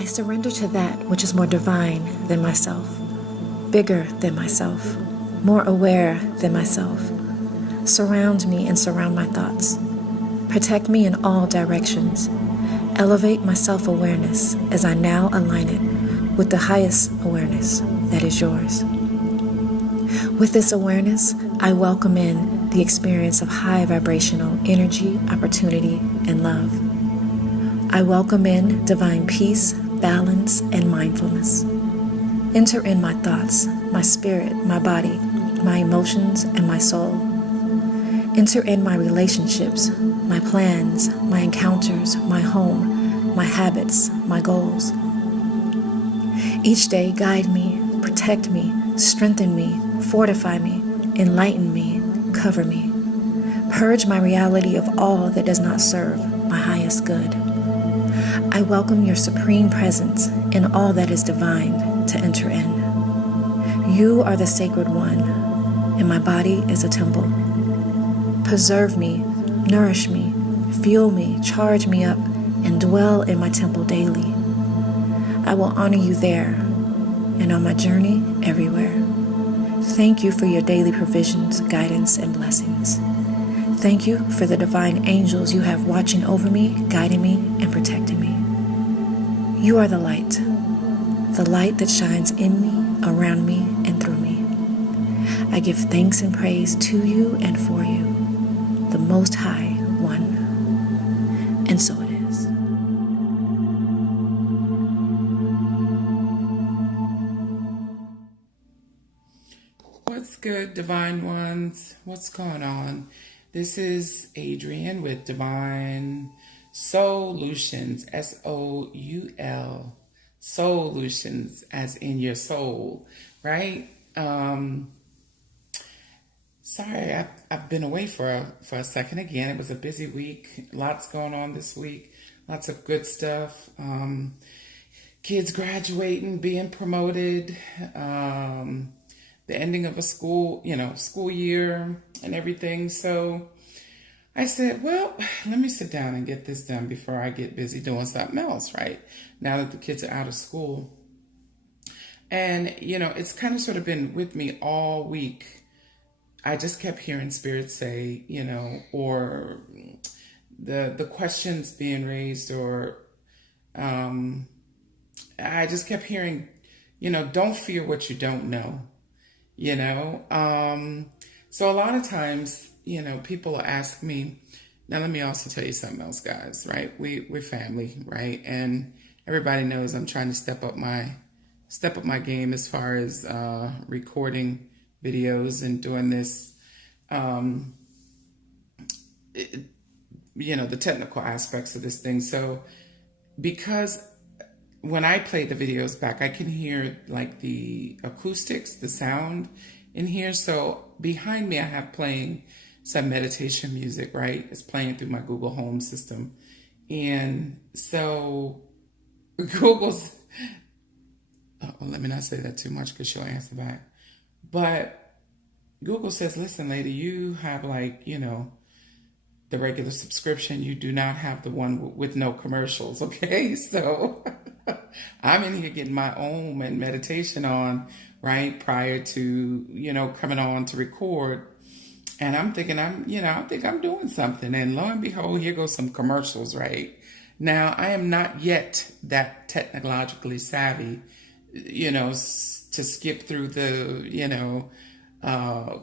I surrender to that which is more divine than myself, bigger than myself, more aware than myself. Surround me and surround my thoughts. Protect me in all directions. Elevate my self-awareness as I now align it with the highest awareness that is yours. With this awareness, I welcome in the experience of high vibrational energy, opportunity, and love. I welcome in divine peace, balance, and mindfulness. Enter in my thoughts, my spirit, my body, my emotions, and my soul. Enter in my relationships, my plans, my encounters, my home, my habits, my goals. Each day, guide me, protect me, strengthen me, fortify me, enlighten me, cover me. Purge my reality of all that does not serve my highest good. I welcome your supreme presence in all that is divine to enter in. You are the sacred one, and my body is a temple. Preserve me, nourish me, fuel me, charge me up, and dwell in my temple daily. I will honor you there and on my journey everywhere. Thank you for your daily provisions, guidance, and blessings. Thank you for the divine angels you have watching over me, guiding me, and protecting me. You are the light that shines in me, around me, and through me. I give thanks and praise to you and for you, the Most High One. And so it is. What's good, Divine Ones? What's going on? This is Adrienne with Divine Solutions, S-O-U-L, Solutions, as in your soul, right? Sorry, I've been away for a second again. It was a busy week. Lots going on this week. Lots of good stuff. Kids graduating, being promoted, the ending of a school year and everything. So I said, well, let me sit down and get this done before I get busy doing something else, right? Now that the kids are out of school. And, it's kind of sort of been with me all week. I just kept hearing Spirit say, or the questions being raised, or I just kept hearing, don't fear what you don't know, So a lot of times, people ask me, now let me also tell you something else, guys, right? We're family, right? And everybody knows I'm trying to step up my game as far as recording videos and doing this, the technical aspects of this thing. So because when I play the videos back, I can hear like the acoustics, the sound in here. So behind me, I have playing some meditation music, right? It's playing through my Google Home system. And so Google's, let me not say that too much because she'll answer back. But Google says, listen, lady, you have the regular subscription. You do not have the one with no commercials, okay? So I'm in here getting my Om and meditation on, right, prior to, coming on to record. And I'm thinking I think I'm doing something. And lo and behold, here goes some commercials, right? Now, I am not yet that technologically savvy, to skip through the,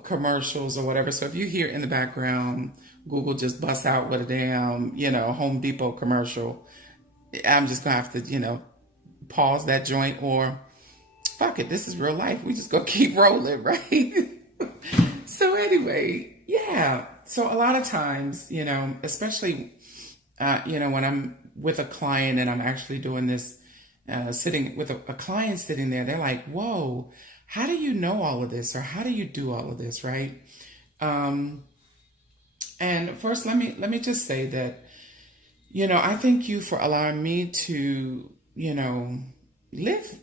commercials or whatever. So if you hear in the background, Google just busts out with a damn, Home Depot commercial, I'm just gonna have to, pause that joint, or fuck it, this is real life. We just gonna keep rolling, right? So anyway, yeah. So a lot of times, especially, when I'm with a client and I'm actually doing this, sitting with a client sitting there, they're like, whoa, how do you know all of this? Or how do you do all of this, right? And first, let me just say that, I thank you for allowing me to, live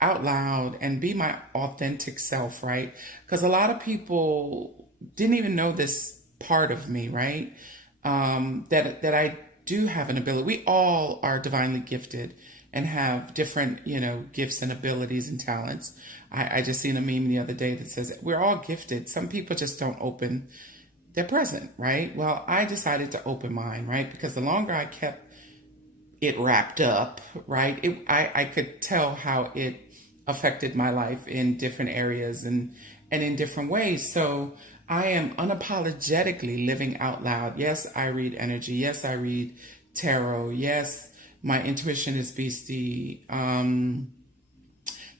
out loud and be my authentic self, right? Because a lot of people didn't even know this part of me, right? That I do have an ability. We all are divinely gifted and have different, gifts and abilities and talents. I just seen a meme the other day that says we're all gifted. Some people just don't open their present, right? Well, I decided to open mine, right? Because the longer I kept it wrapped up, right, I could tell how it affected my life in different areas and in different ways. So I am unapologetically living out loud. Yes, I read energy. Yes, I read tarot. Yes, my intuition is beastie.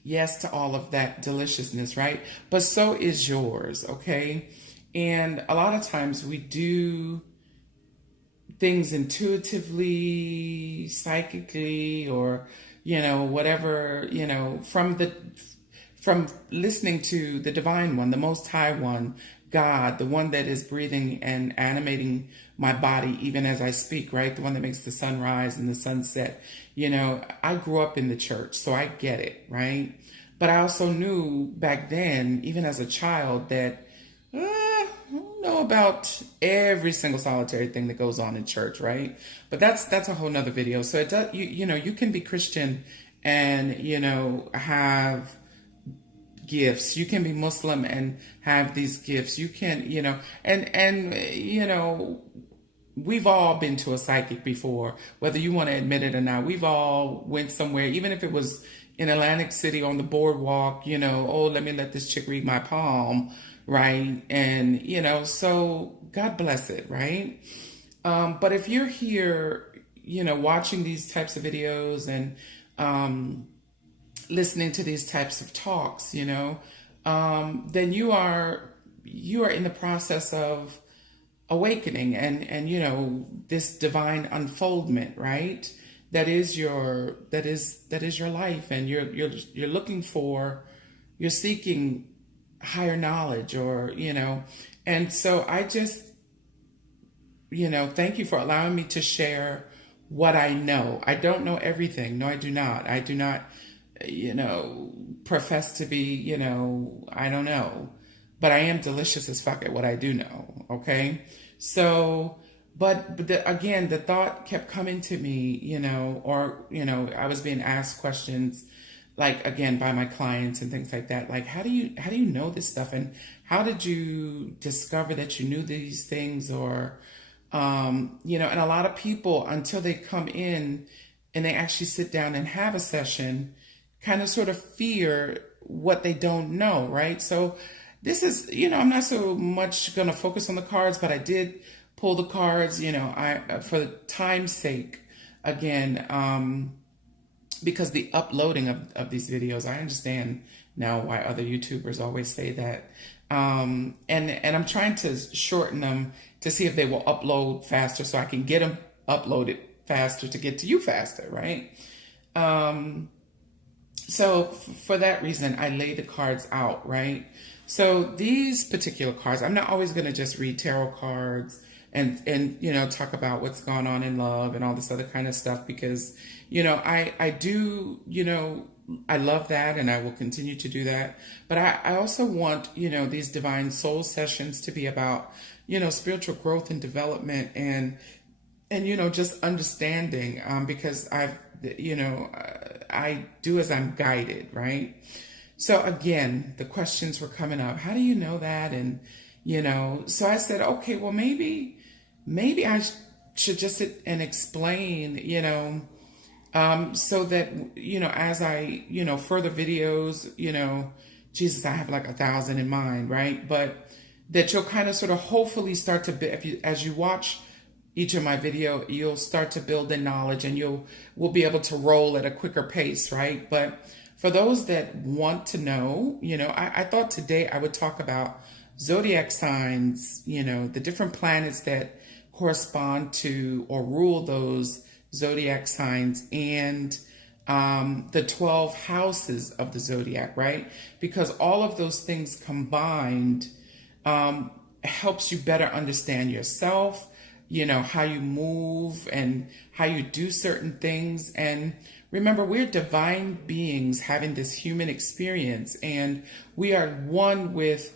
Yes to all of that deliciousness, right? But so is yours, okay? And a lot of times we do things intuitively, psychically, or, whatever, from listening to the divine one, the most high one, God, the one that is breathing and animating my body even as I speak, right? The one that makes the sun rise and the sun set. I grew up in the church, so I get it, right? But I also knew back then, even as a child, that I don't know about every single solitary thing that goes on in church, right? But that's a whole nother video. So it does, you can be Christian and, have gifts. You can be Muslim and have these gifts. You can, we've all been to a psychic before, whether you want to admit it or not. We've all went somewhere, even if it was in Atlantic City on the boardwalk, let me let this chick read my palm, right? And, so God bless it, right? But if you're here, watching these types of videos and listening to these types of talks, then you are in the process of awakening and this divine unfoldment, right? That is your life, and you're looking for, you're seeking higher knowledge, or and so I just thank you for allowing me to share what I know. I don't know everything. No, I do not. I do not profess to be, I don't know, but I am delicious as fuck at what I do know. Okay. So, but again, the thought kept coming to me, I was being asked questions, like, again, by my clients and things like that. Like, how do you know this stuff? And how did you discover that you knew these things? Or, and a lot of people, until they come in and they actually sit down and have a session, kind of sort of fear what they don't know, right? So this is, I'm not so much going to focus on the cards, but I did pull the cards, for the time's sake, again, because the uploading of these videos, I understand now why other YouTubers always say that. And I'm trying to shorten them to see if they will upload faster so I can get them uploaded faster to get to you faster, right? So for that reason, I lay the cards out, right? So these particular cards, I'm not always going to just read tarot cards and talk about what's going on in love and all this other kind of stuff, because, I do, I love that, and I will continue to do that. But I also want, these divine soul sessions to be about, spiritual growth and development and just understanding, because I do as I'm guided, right? So again, the questions were coming up. How do you know that? And, so I said, okay, well, maybe I should just sit and explain, so that, as I, further videos, Jesus, I have like 1,000 in mind, right? But that you'll kind of sort of hopefully start to, as you watch each of my video, you'll start to build in knowledge, and we'll be able to roll at a quicker pace, right? But for those that want to know, I thought today I would talk about zodiac signs, the different planets that correspond to or rule those zodiac signs, and the 12 houses of the zodiac, right? Because all of those things combined helps you better understand yourself, how you move and how you do certain things. And remember, we're divine beings having this human experience, and we are one with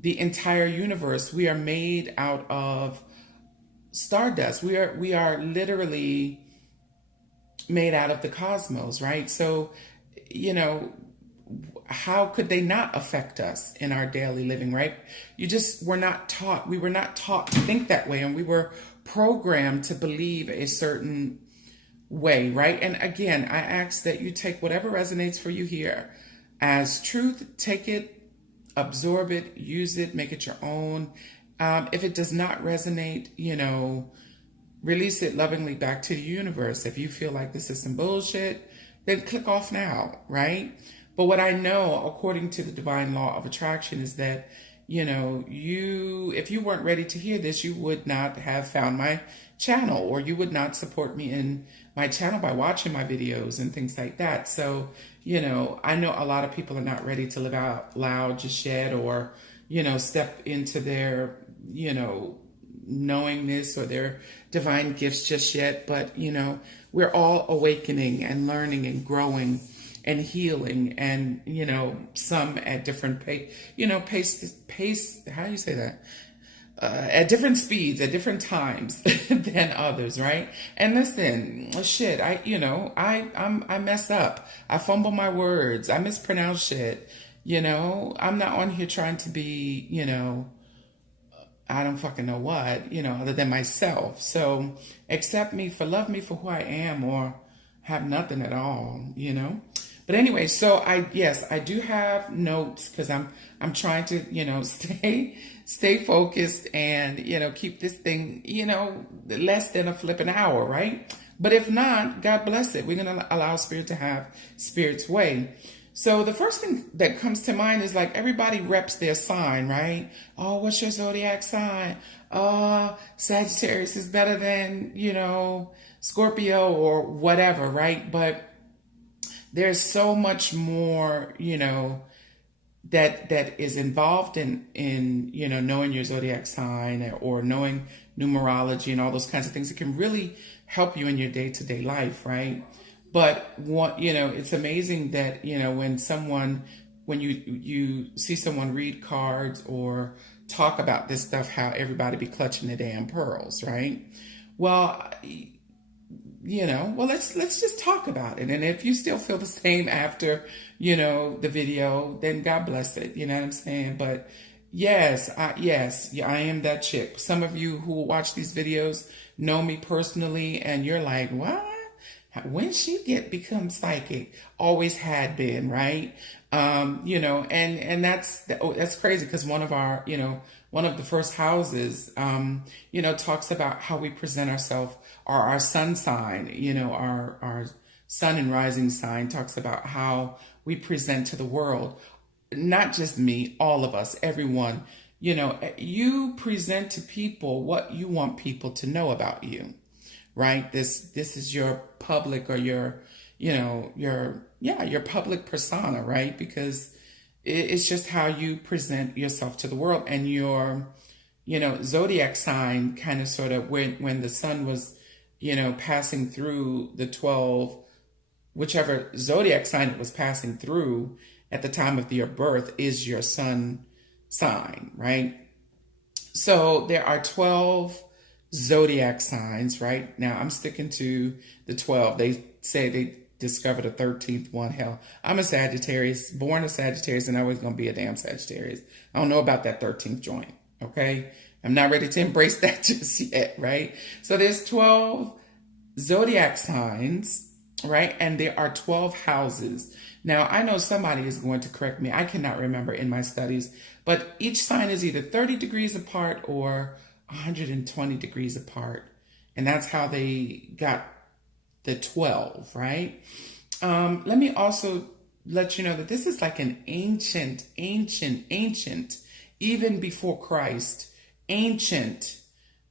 the entire universe. We are made out of stardust. We are literally made out of the cosmos, right? So, how could they not affect us in our daily living, right? We were not taught to think that way, and we were programmed to believe a certain way, right? And again, I ask that you take whatever resonates for you here as truth, take it, absorb it, use it, make it your own. If it does not resonate, release it lovingly back to the universe. If you feel like this is some bullshit, then click off now, right? But what I know, according to the divine law of attraction, is that, if you weren't ready to hear this, you would not have found my channel, or you would not support me in my channel by watching my videos and things like that. So, I know a lot of people are not ready to live out loud just yet, or, step into their, knowingness or their divine gifts just yet. But, we're all awakening and learning and growing and healing, and, some at different pace, how do you say that? At different speeds, at different times than others, right? And listen, shit, I mess up. I fumble my words. I mispronounce shit. I'm not on here trying to be, I don't fucking know what, other than myself. So love me for who I am, or have nothing at all, But anyway, so I do have notes, because I'm trying to, stay focused and, keep this thing, less than a flipping hour, right? But if not, God bless it. We're going to allow Spirit to have Spirit's way. So the first thing that comes to mind is, like, everybody reps their sign, right? Oh, what's your zodiac sign? Oh, Sagittarius is better than, Scorpio or whatever, right? But there's so much more, that is involved in knowing your zodiac sign, or knowing numerology and all those kinds of things. It can really help you in your day-to-day life, right? But it's amazing that, when you see someone read cards or talk about this stuff, how everybody be clutching the damn pearls, right? Well, let's just talk about it. And if you still feel the same after, the video, then God bless it. You know what I'm saying? But yes, I am that chick. Some of you who watch these videos know me personally, and you're like, what? When she become psychic? Always had been, right? And that's crazy, because one of the first houses, talks about how we present ourselves, or our sun sign, our sun and rising sign talks about how we present to the world. Not just me, all of us, everyone. You present to people what you want people to know about you, right? This is your public, or your public persona, right? Because it's just how you present yourself to the world. And your, zodiac sign kind of sort of, when the sun was, passing through the 12, whichever zodiac sign it was passing through at the time of your birth, is your sun sign, right? So there are 12 zodiac signs, right? Now I'm sticking to the 12. They say they discovered a 13th one. Hell, I'm a Sagittarius, born a Sagittarius, and I was going to be a damn Sagittarius. I don't know about that 13th joint, okay? I'm not ready to embrace that just yet, right? So there's 12 zodiac signs, right? And there are 12 houses. Now, I know somebody is going to correct me. I cannot remember in my studies, but each sign is either 30 degrees apart or 120 degrees apart. And that's how they got the 12, right? Let me also let you know that this is like an ancient, even before Christ, ancient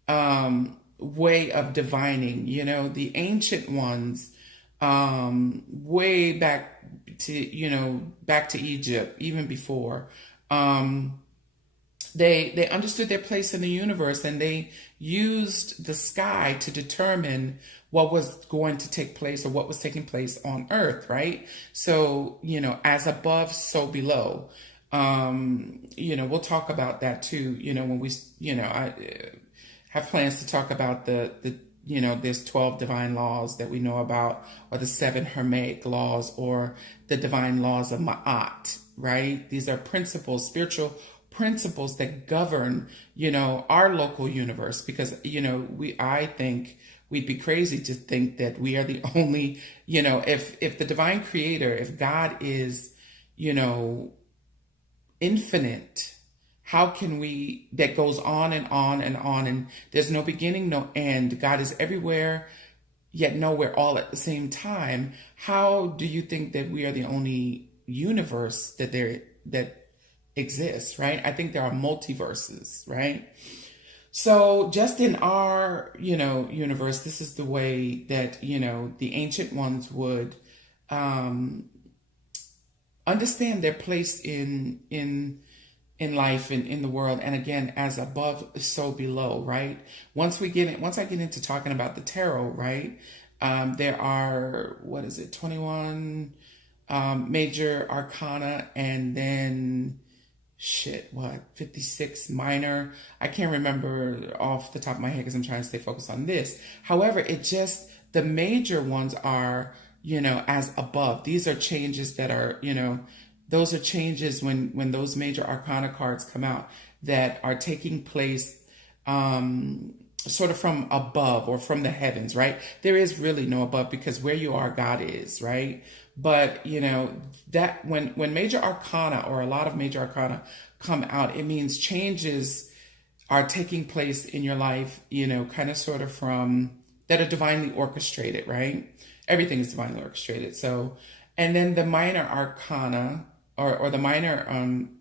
way of divining. The ancient ones, way back to Egypt, even before, they understood their place in the universe, and they used the sky to determine what was going to take place, or what was taking place on earth, right? So, as above, so below. We'll talk about that too, when we, have plans to talk about the there's 12 divine laws that we know about, or the 7 Hermetic laws, or the divine laws of Ma'at, right? These are principles, spiritual principles that govern, our local universe, because, I think we'd be crazy to think that we are the only, if the divine creator, if God is, infinite, how can we, that goes on and on and on, and there's no beginning, no end. God is everywhere, yet nowhere all at the same time. How do you think that we are the only universe that exists, right? I think there are multiverses, right? So just in our, universe, this is the way that, the ancient ones would understand their place in life and in the world. And again, as above, so below, right? Once I get into talking about the tarot, right? There are, 21 major arcana, and then 56 minor. I can't remember off the top of my head because I'm trying to stay focused on this. However, the major ones are, as above. These are changes that are, those are changes when those major arcana cards come out that are taking place sort of from above or from the heavens, right? There is really no above, because where you are, God is, right? But, that when major arcana or a lot of major arcana come out, it means changes are taking place in your life, kind of sort of from that are divinely orchestrated, right? Everything is divinely orchestrated. So, and then the minor arcana or the minor,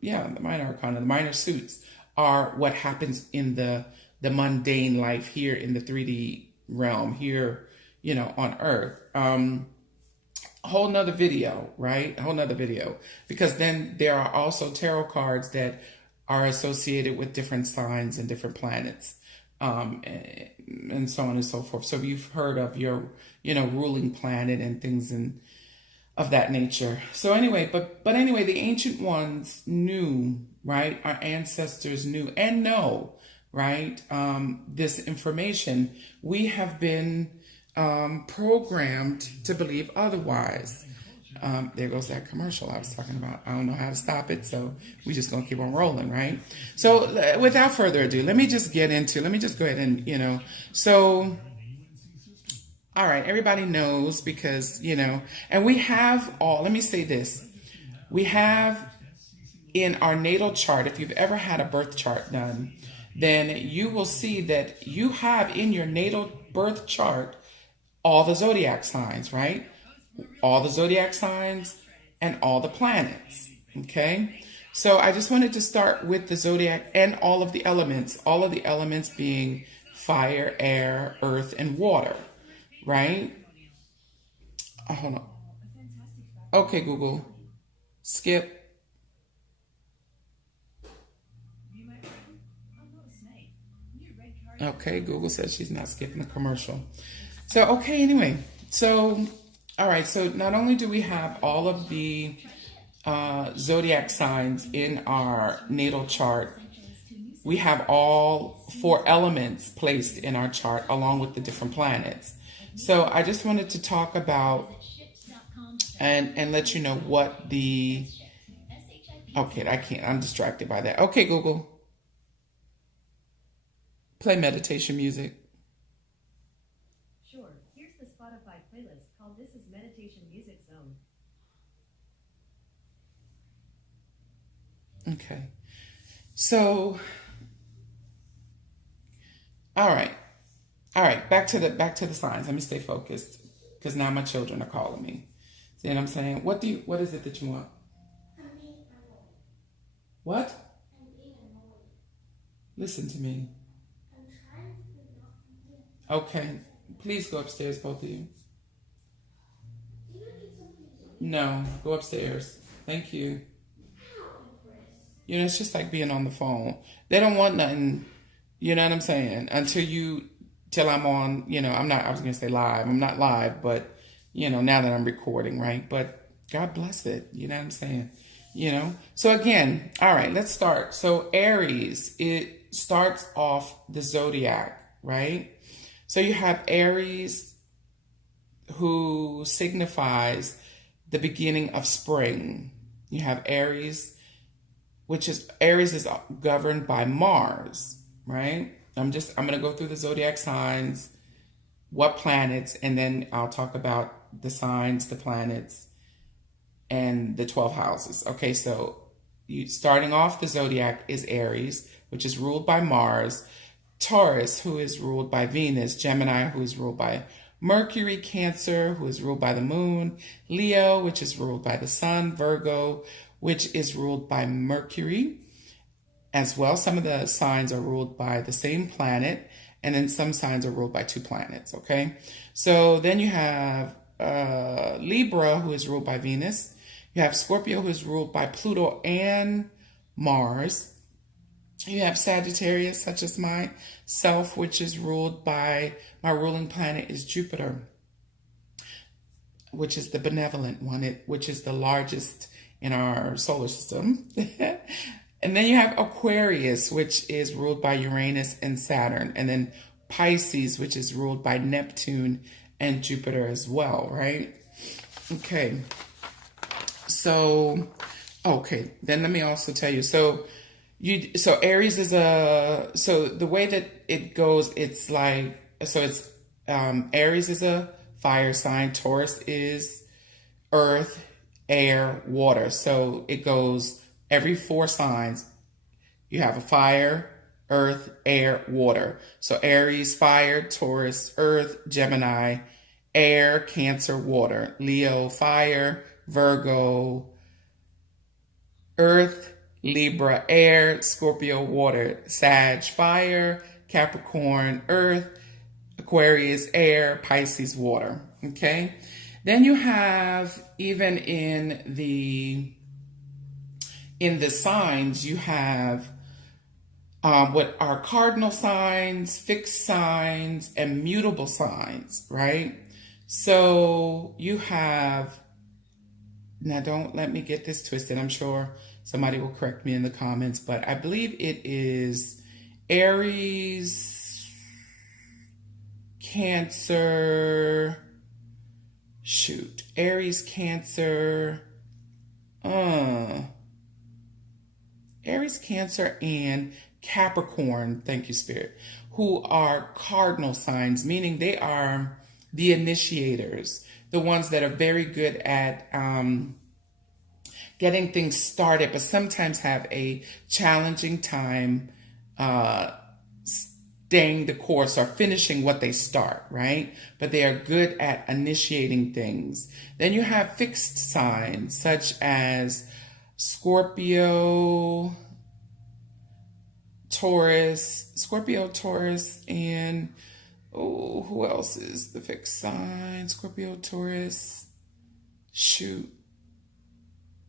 the minor arcana, the minor suits are what happens in the mundane life here in the 3D realm here, on Earth. A whole nother video, right? A whole nother video, because then there are also tarot cards that are associated with different signs and different planets, and so on and so forth. So you've heard of your, ruling planet and things of that nature. So anyway, but anyway, the ancient ones knew, right? Our ancestors knew and know, right? This information. We have been programmed to believe otherwise. There goes that commercial I was talking about. I don't know how to stop it, so we just gonna keep on rolling, right? So without further ado, let me just go ahead and, so, all right, everybody knows, because, and we have let me say this, we have in our natal chart, if you've ever had a birth chart done, then you will see that you have in your natal birth chart all the zodiac signs, right? All the zodiac signs and all the planets, okay? So I just wanted to start with the zodiac and all of the elements being fire, air, earth, and water, right? Hold on. Okay, Google. Skip. Okay, Google says she's not skipping the commercial. So, okay, anyway. So, all right. So not only do we have all of the zodiac signs in our natal chart, we have all 4 elements placed in our chart along with the different planets. So I just wanted to talk about and let you know what the... Okay, I can't. I'm distracted by that. Okay, Google. Play meditation music. Sure. Here's the Spotify playlist called This is Meditation Music Zone. Okay. So, all right. Back to the signs. Let me stay focused, because now my children are calling me. See what I'm saying? What is it that you want? I'm being annoyed. What? I'm being annoyed. Listen to me. I'm trying to not. Okay. Please go upstairs, both of you. Do you need something to eat? No, go upstairs. Thank you. How, Chris? It's just like being on the phone. They don't want nothing, you know what I'm saying? Till I'm on, I was going to say live. I'm not live, but, now that I'm recording, right? But God bless it. You know what I'm saying? So again, all right, let's start. So Aries, it starts off the zodiac right? So you have Aries, who signifies the beginning of spring. You have Aries, Aries is governed by Mars, right? I'm going to go through the zodiac signs, what planets, and then I'll talk about the signs, the planets, and the 12 houses. Okay, so starting off, the zodiac is Aries, which is ruled by Mars, Taurus, who is ruled by Venus, Gemini, who is ruled by Mercury, Cancer, who is ruled by the moon, Leo, which is ruled by the sun, Virgo, which is ruled by Mercury as well. Some of the signs are ruled by the same planet, and then some signs are ruled by two planets, okay? So then you have Libra, who is ruled by Venus. You have Scorpio, who is ruled by Pluto and Mars. You have Sagittarius, such as myself, which is ruled by, my ruling planet is Jupiter, which is the benevolent one, which is the largest in our solar system. And then you have Aquarius, which is ruled by Uranus and Saturn. And then Pisces, which is ruled by Neptune and Jupiter as well, right? Okay. So, then let me also tell you. So Aries is so the way that it goes, it's like, Aries is a fire sign. Taurus is earth, air, water. So it goes every 4 signs. You have a fire, earth, air, water. So Aries, fire, Taurus, earth, Gemini, air, Cancer, water, Leo, fire, Virgo, earth, Libra, air, Scorpio, water, Sag, fire, Capricorn, earth, Aquarius, air, Pisces, water. Okay. Then you have, even in the signs, you have what are cardinal signs, fixed signs, and mutable signs, right? So you have, now don't let me get this twisted. I'm sure somebody will correct me in the comments, but I believe it is Aries, Cancer, Aries, Cancer, Aries, Cancer, and Capricorn, thank you, Spirit, who are cardinal signs, meaning they are the initiators, the ones that are very good at getting things started, but sometimes have a challenging time staying the course or finishing what they start, right? But they are good at initiating things. Then you have fixed signs, such as Scorpio, Taurus, and who else is the fixed sign? Scorpio, Taurus,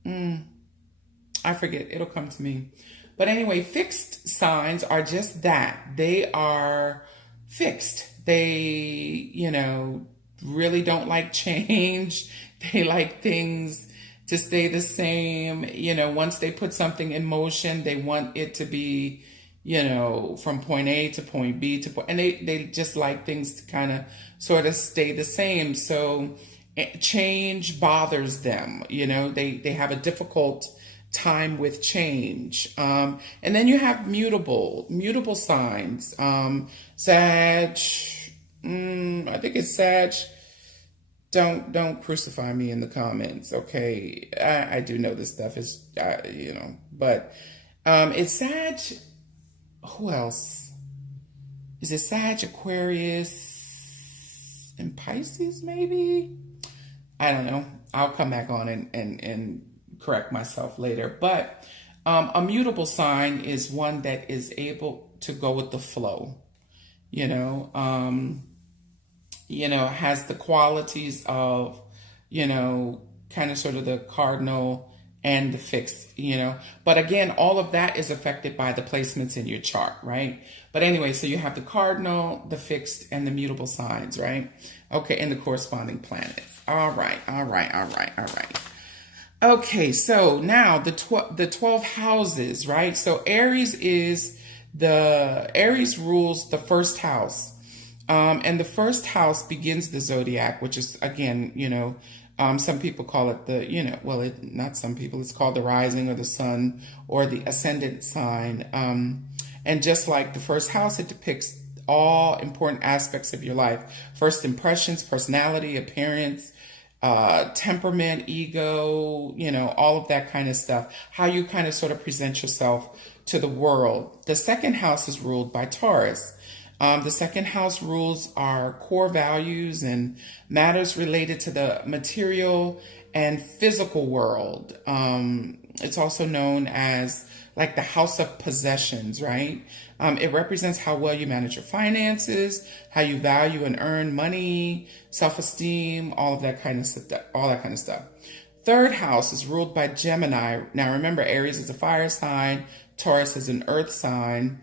I forget, it'll come to me. But anyway, fixed signs are just that. They are fixed. They, really don't like change. They like things to stay the same. Once they put something in motion, they want it to be, from point A to point B to point, and they just like things to kind of sort of stay the same. So change bothers them. They have a difficult time with change. And then you have mutable signs. Sag, I think it's Sag. Don't crucify me in the comments, okay? I do know this stuff is, but it's Sag. Who else? Is it Sag, Aquarius, and Pisces, maybe? I don't know. I'll come back on and correct myself later. But a mutable sign is one that is able to go with the flow. Has the qualities of, kind of sort of the cardinal and the fixed, But again, all of that is affected by the placements in your chart, right? But anyway, so you have the cardinal, the fixed, and the mutable signs, right? Okay, and the corresponding planets. All right. Okay, so now the 12 houses, right? So Aries is The Aries rules the first house. And the first house begins the zodiac, which is, again, some people call it not some people, it's called the rising or the sun or the ascendant sign. And just like the first house, it depicts all important aspects of your life. First impressions, personality, appearance, temperament, ego, all of that kind of stuff. How you kind of sort of present yourself to the world. The second house is ruled by Taurus. The second house rules our core values and matters related to the material and physical world. It's also known as like the house of possessions, right? It represents how well you manage your finances, how you value and earn money, self-esteem, all of that kind of stuff. Third house is ruled by Gemini. Now remember, Aries is a fire sign, Taurus is an earth sign.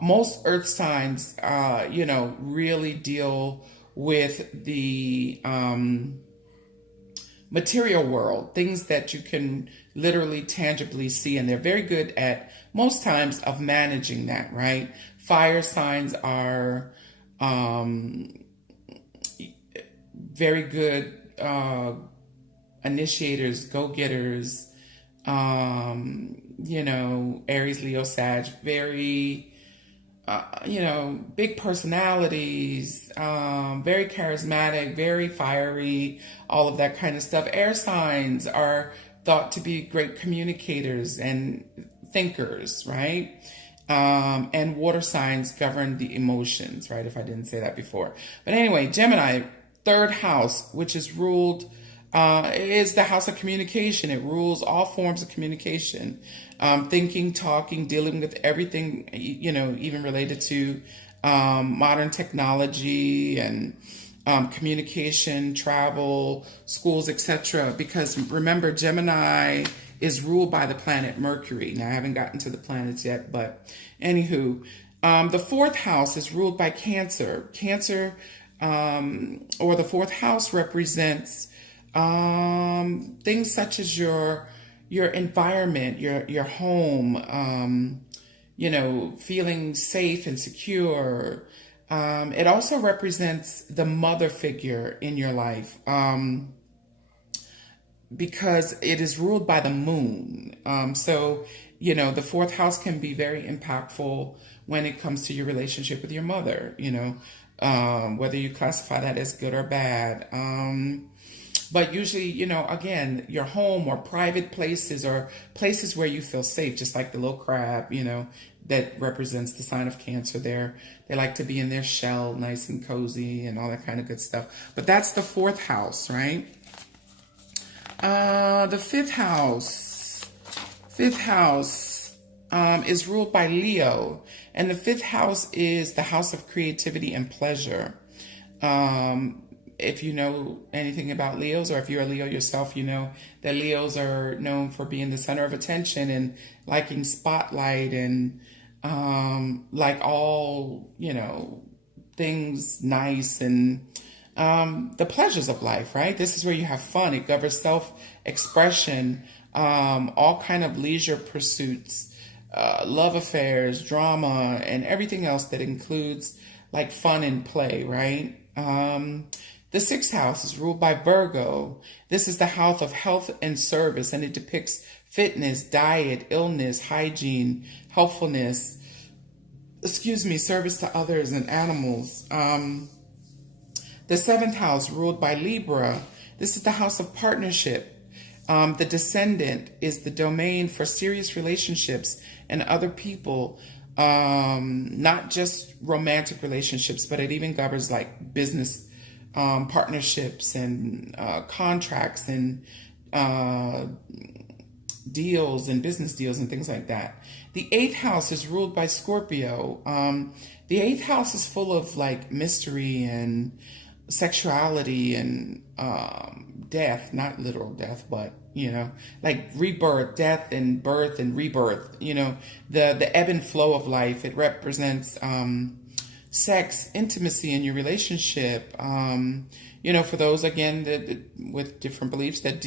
Most earth signs, really deal with the material world, things that you can literally tangibly see, and they're very good at most times of managing that, right? Fire signs are very good initiators, go-getters, Aries, Leo, Sag, very big personalities, very charismatic, very fiery, all of that kind of stuff. Air signs are thought to be great communicators and thinkers, right? And water signs govern the emotions, right? If I didn't say that before. But anyway, Gemini, third house, which is ruled, is the house of communication. It rules all forms of communication, thinking, talking, dealing with everything, even related to modern technology and communication, travel, schools, etc. Because remember, Gemini is ruled by the planet Mercury. Now, I haven't gotten to the planets yet, but anywho, the fourth house is ruled by Cancer. Cancer, or the fourth house, represents things such as your environment, your home, feeling safe and secure. It also represents the mother figure in your life, because it is ruled by the moon. So, the fourth house can be very impactful when it comes to your relationship with your mother, whether you classify that as good or bad. But usually, again, your home or private places or places where you feel safe, just like the little crab, that represents the sign of Cancer there. They like to be in their shell, nice and cozy and all that kind of good stuff. But that's the fourth house, right? The fifth house is ruled by Leo. And the fifth house is the house of creativity and pleasure. If you know anything about Leos, or if you're a Leo yourself, you know that Leos are known for being the center of attention and liking spotlight and like all, things nice and the pleasures of life, right? This is where you have fun. It governs self-expression, all kind of leisure pursuits, love affairs, drama, and everything else that includes like fun and play, right? The sixth house is ruled by Virgo. This is the house of health and service, and it depicts fitness, diet, illness, hygiene, helpfulness, service to others and animals. The seventh house, ruled by Libra. This is the house of partnership. The descendant is the domain for serious relationships and other people, not just romantic relationships, but it even governs like business partnerships and contracts and deals and business deals and things like that. The eighth house is ruled by Scorpio. The eighth house is full of like mystery and sexuality and death, not literal death, but like rebirth, death and birth and rebirth, the ebb and flow of life. It represents sex, intimacy in your relationship. For those, again, that with different beliefs that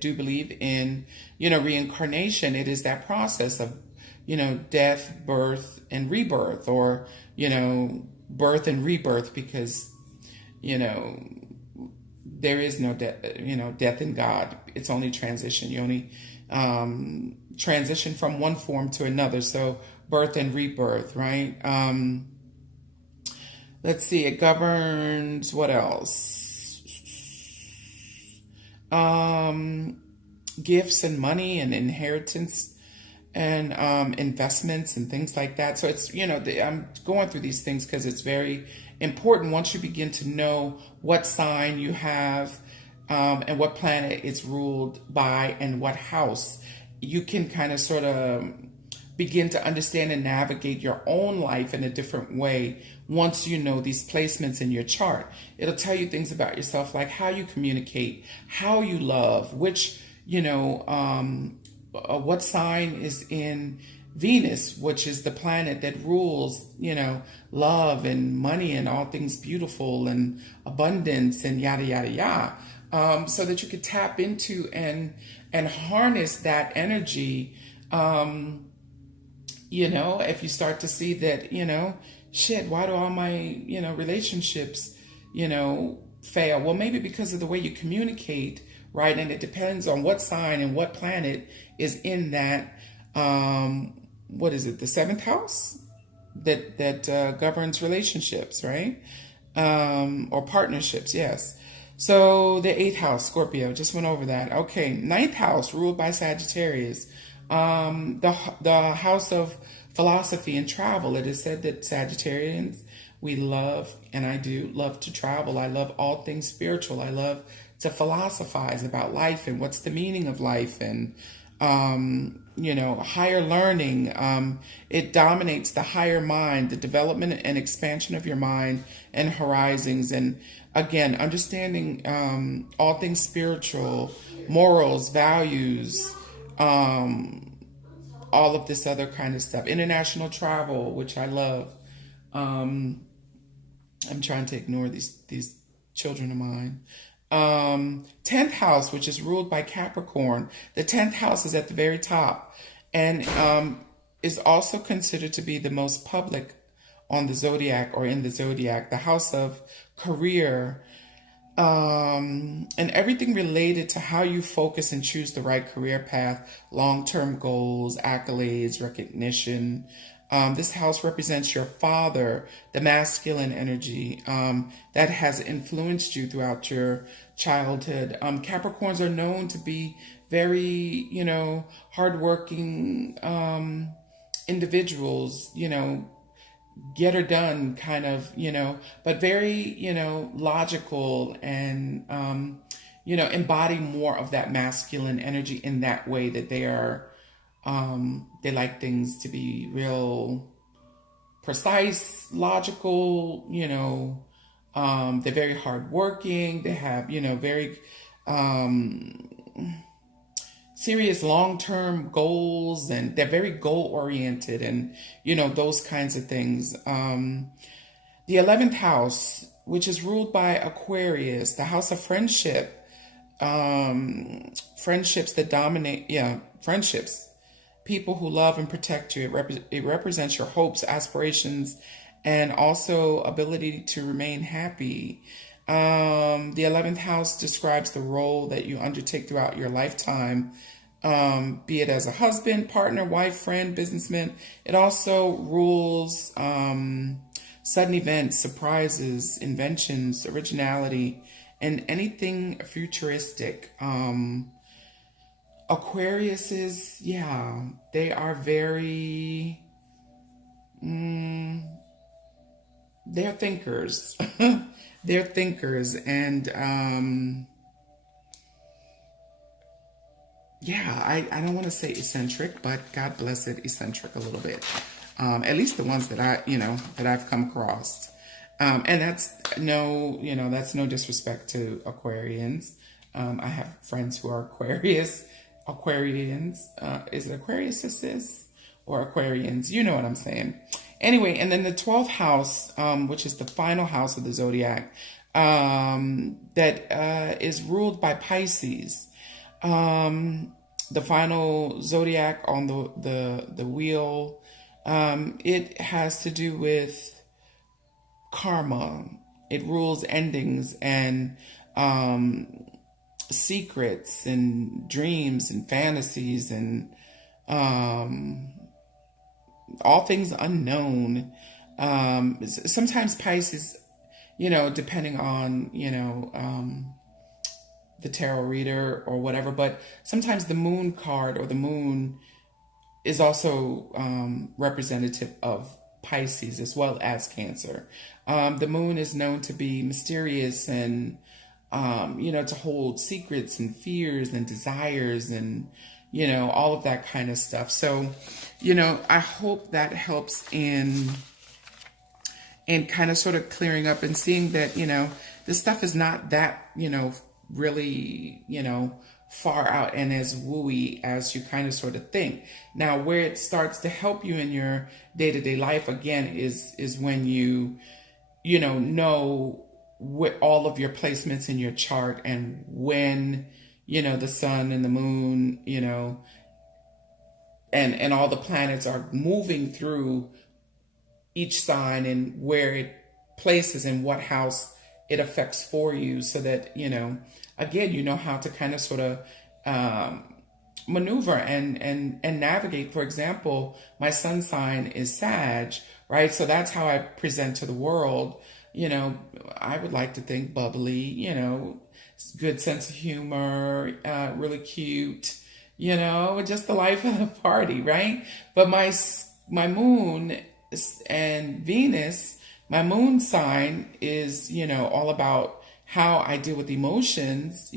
do believe in, reincarnation, it is that process of, death, birth, and rebirth, or, birth and rebirth, because, there is no death in God. It's only transition. You only transition from one form to another. So birth and rebirth, right? Let's see. It governs what else? Gifts and money and inheritance and investments and things like that. So it's, I'm going through these things because it's very important once you begin to know what sign you have and what planet it's ruled by and what house. You can kind of sort of begin to understand and navigate your own life in a different way once you know these placements in your chart. It'll tell you things about yourself, like how you communicate, how you love, which, what sign is in Venus, which is the planet that rules, love and money and all things beautiful and abundance and yada, yada, yada. So that you could tap into and harness that energy. If you start to see that, shit, why do all my, relationships, fail? Well, maybe because of the way you communicate, right? And it depends on what sign and what planet is in that, what is it? The 7th house that governs relationships, right? Or partnerships. Yes. So the 8th house, Scorpio, just went over that. Okay. 9th house ruled by Sagittarius. The house of philosophy and travel. It is said that Sagittarians, we love, and I do love to travel. I love all things spiritual. I love to philosophize about life and what's the meaning of life and, higher learning. It dominates the higher mind, the development and expansion of your mind and horizons. And again, understanding all things spiritual, morals, values, all of this other kind of stuff. International travel, which I love. I'm trying to ignore these children of mine. 10th house, which is ruled by Capricorn. The 10th house is at the very top and is also considered to be the most public on the Zodiac or in the Zodiac, the house of career, and everything related to how you focus and choose the right career path, long-term goals, accolades, recognition. This house represents your father, the masculine energy that has influenced you throughout your childhood. Capricorns are known to be very, hardworking individuals, get her done kind of, but very, logical and, embody more of that masculine energy in that way that they are. They like things to be real precise, logical, they're very hardworking. They have, very serious long-term goals, and they're very goal-oriented and, those kinds of things. The 11th house, which is ruled by Aquarius, the house of friendship, friendships that dominate, friendships. People who love and protect you. It represents your hopes, aspirations, and also ability to remain happy. The 11th house describes the role that you undertake throughout your lifetime, be it as a husband, partner, wife, friend, businessman. It also rules sudden events, surprises, inventions, originality, and anything futuristic. Aquarius is, they are very, they're thinkers. They're thinkers. And, I don't want to say eccentric, but God bless it, eccentric a little bit. At least the ones that that I've come across. And that's that's no disrespect to Aquarians. I have friends who are Aquarians. Is it Aquariuses or Aquarians? You know what I'm saying. Anyway, and then the 12th house, which is the final house of the Zodiac, that is ruled by Pisces. the final zodiac on the wheel. It has to do with karma. It rules endings and secrets and dreams and fantasies and all things unknown. Sometimes Pisces, depending on, the tarot reader or whatever, but sometimes the moon card or the moon is also representative of Pisces as well as Cancer. The moon is known to be mysterious and, to hold secrets and fears and desires and, all of that kind of stuff. So, I hope that helps in kind of sort of clearing up and seeing that, this stuff is not that, really, far out and as wooey as you kind of sort of think. Now, where it starts to help you in your day-to-day life, again, is when you know what all of your placements in your chart and when, the sun and the moon, and all the planets are moving through each sign and where it places in what house it affects for you, so that, again, you know how to kind of sort of maneuver and navigate. For example, my sun sign is Sag, right? So that's how I present to the world. I would like to think bubbly, good sense of humor, really cute, just the life of the party, right? But my moon and Venus, my moon sign is, all about how I deal with emotions,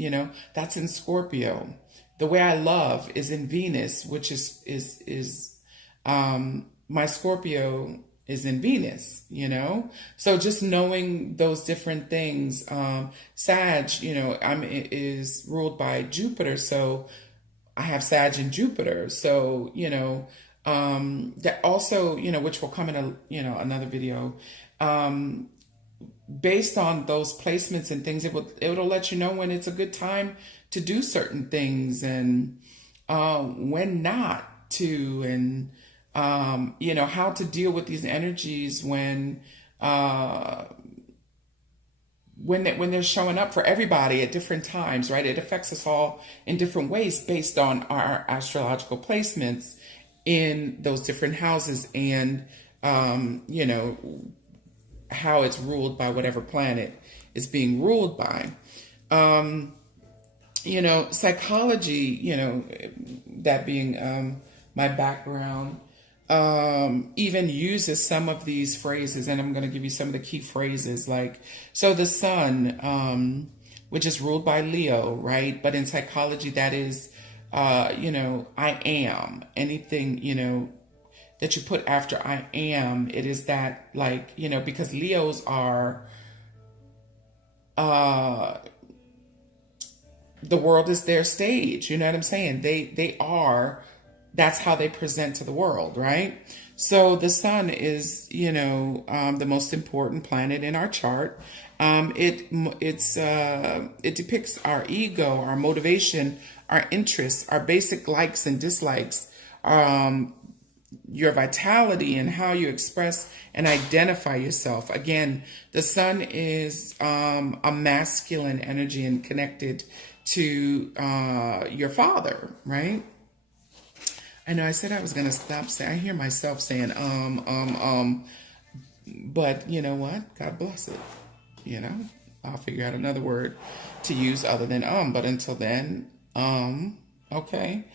that's in Scorpio. The way I love is in Venus, which is my Scorpio is in Venus, So just knowing those different things, Sag, is ruled by Jupiter. So I have Sag and Jupiter. So, that also, which will come in another video, based on those placements and things, it'll let you know when it's a good time to do certain things and when not to, and how to deal with these energies when they're showing up for everybody at different times, right? It affects us all in different ways based on our astrological placements in those different houses and how it's ruled by whatever planet is being ruled by. Psychology, that being my background, even uses some of these phrases, and I'm going to give you some of the key phrases, so the sun, which is ruled by Leo, right? But in psychology, that is, I am. Anything, that you put after I am, it is that, because Leos are, the world is their stage. You know what I'm saying? They are, that's how they present to the world, right? So the sun is, the most important planet in our chart. It depicts our ego, our motivation, our interests, our basic likes and dislikes, your vitality and how you express and identify yourself. Again, the sun is a masculine energy and connected to your father, right? I know I said I was going to stop saying, I hear myself saying, but you know what? God bless it. I'll figure out another word to use other than but until then, okay.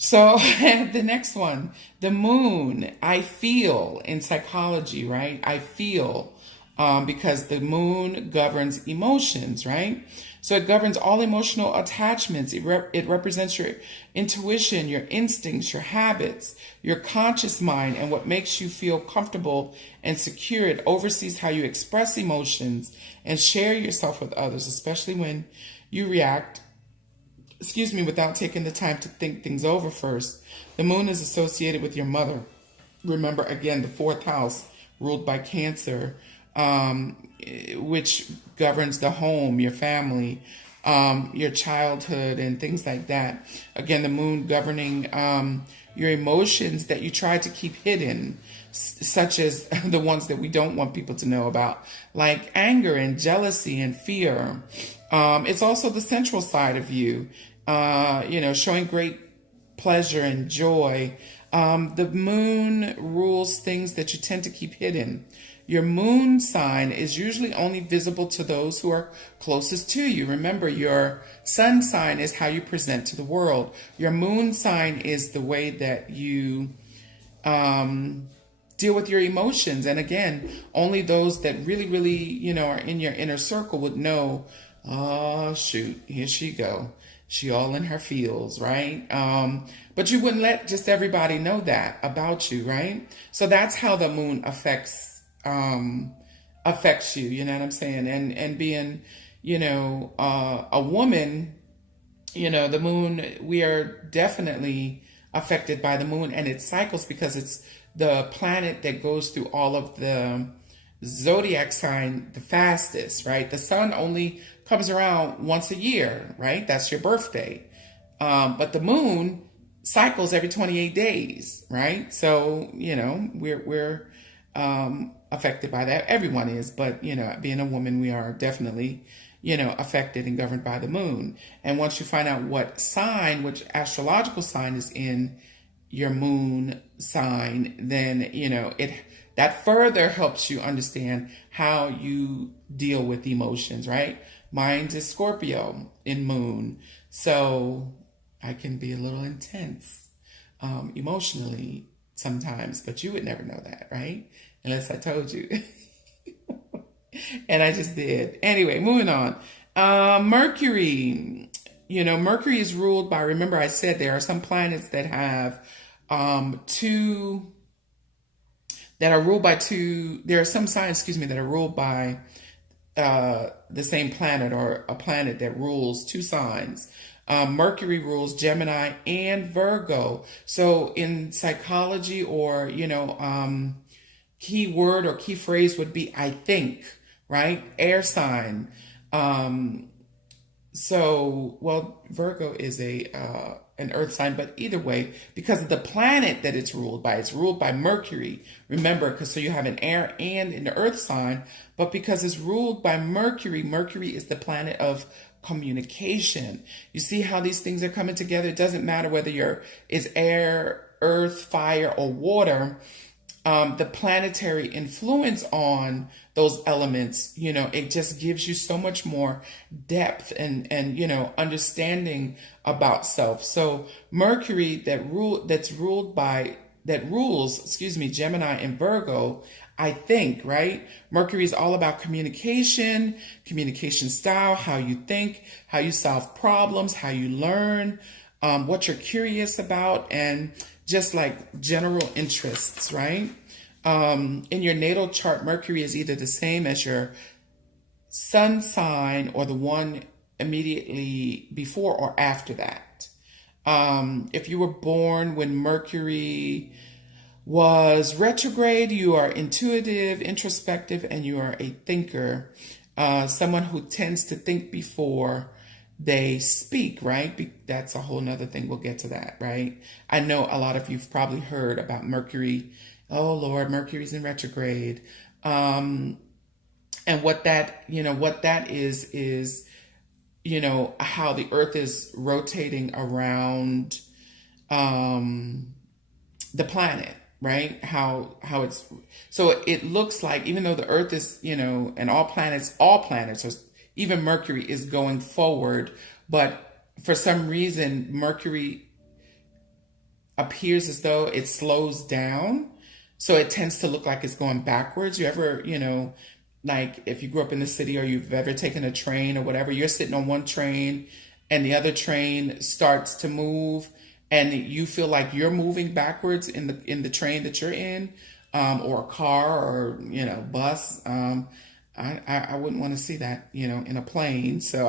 So the next one, the moon, I feel in psychology, right? I feel, because the moon governs emotions, right? So it governs all emotional attachments. It represents your intuition, your instincts, your habits, your conscious mind, and what makes you feel comfortable and secure. It oversees how you express emotions and share yourself with others, especially when you react without taking the time to think things over first. The moon is associated with your mother. Remember, again, the fourth house ruled by Cancer, which governs the home, your family, your childhood and things like that. Again, the moon governing your emotions that you try to keep hidden, such as the ones that we don't want people to know about, like anger and jealousy and fear. It's also the central side of you, showing great pleasure and joy. The moon rules things that you tend to keep hidden. Your moon sign is usually only visible to those who are closest to you. Remember, your sun sign is how you present to the world. Your moon sign is the way that you deal with your emotions. And again, only those that really, really, are in your inner circle would know, oh, shoot, here she go. She all in her feels, right? But you wouldn't let just everybody know that about you, right? So that's how the moon affects you, you know what I'm saying? And being, a woman, the moon, we are definitely affected by the moon and its cycles because it's the planet that goes through all of the zodiac sign the fastest, right? The sun only comes around once a year, right? That's your birthday. But the moon cycles every 28 days, right? So, we're affected by that. Everyone is, but, being a woman, we are definitely, affected and governed by the moon. And once you find out what sign, which astrological sign is in your moon sign, then, that further helps you understand how you deal with emotions, right? Mine is Scorpio in moon. So I can be a little intense emotionally sometimes, but you would never know that, right? Unless I told you. And I just did. Anyway, moving on. Mercury. Mercury is ruled by, remember I said there are some planets that have two, that are ruled by two, there are some signs, that are ruled by the same planet, or a planet that rules two signs. Mercury rules Gemini and Virgo. So in psychology, or, key word or key phrase would be I think, right? Air sign. Virgo is an earth sign, but either way, because of the planet that it's ruled by Mercury. Remember, so you have an air and an earth sign, but because it's ruled by Mercury, Mercury is the planet of communication. You see how these things are coming together? It doesn't matter whether is air, earth, fire, or water. The planetary influence on those elements, it just gives you so much more depth and understanding about self. So Mercury that rules Gemini and Virgo, I think, right? Mercury is all about communication style, how you think, how you solve problems, how you learn, what you're curious about, and just like general interests, right? In your natal chart, Mercury is either the same as your sun sign or the one immediately before or after that. If you were born when Mercury was retrograde, you are intuitive, introspective, and you are a thinker. Someone who tends to think before they speak, right? That's a whole nother thing. We'll get to that, right? I know a lot of you've probably heard about Mercury. Oh Lord, Mercury's in retrograde. And what that is, how the earth is rotating around the planet, right? How it's, so it looks like, even though the earth is, and all planets, or even Mercury is going forward, but for some reason, Mercury appears as though it slows down. So it tends to look like it's going backwards. You ever, like if you grew up in the city or you've ever taken a train or whatever, you're sitting on one train and the other train starts to move and you feel like you're moving backwards in the train that you're in, or a car or, bus. I wouldn't want to see that, in a plane. So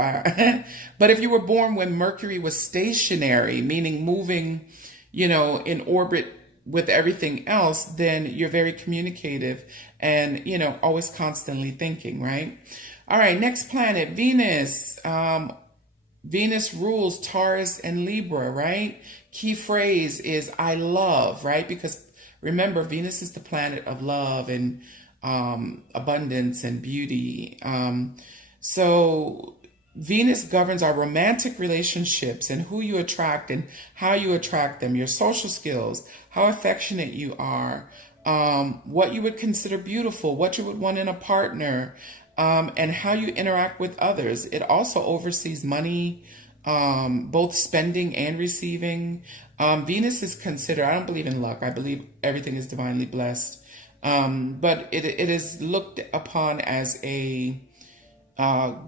but if you were born when Mercury was stationary, meaning moving, in orbit with everything else, then you're very communicative and, always constantly thinking, right? All right, next planet, Venus. Venus rules Taurus and Libra, right? Key phrase is I love, right? Because remember, Venus is the planet of love and abundance and beauty. So Venus governs our romantic relationships and who you attract and how you attract them, your social skills, how affectionate you are, what you would consider beautiful, what you would want in a partner, and how you interact with others. It also oversees money, both spending and receiving. Venus is considered, I don't believe in luck. I believe everything is divinely blessed. But it is looked upon as a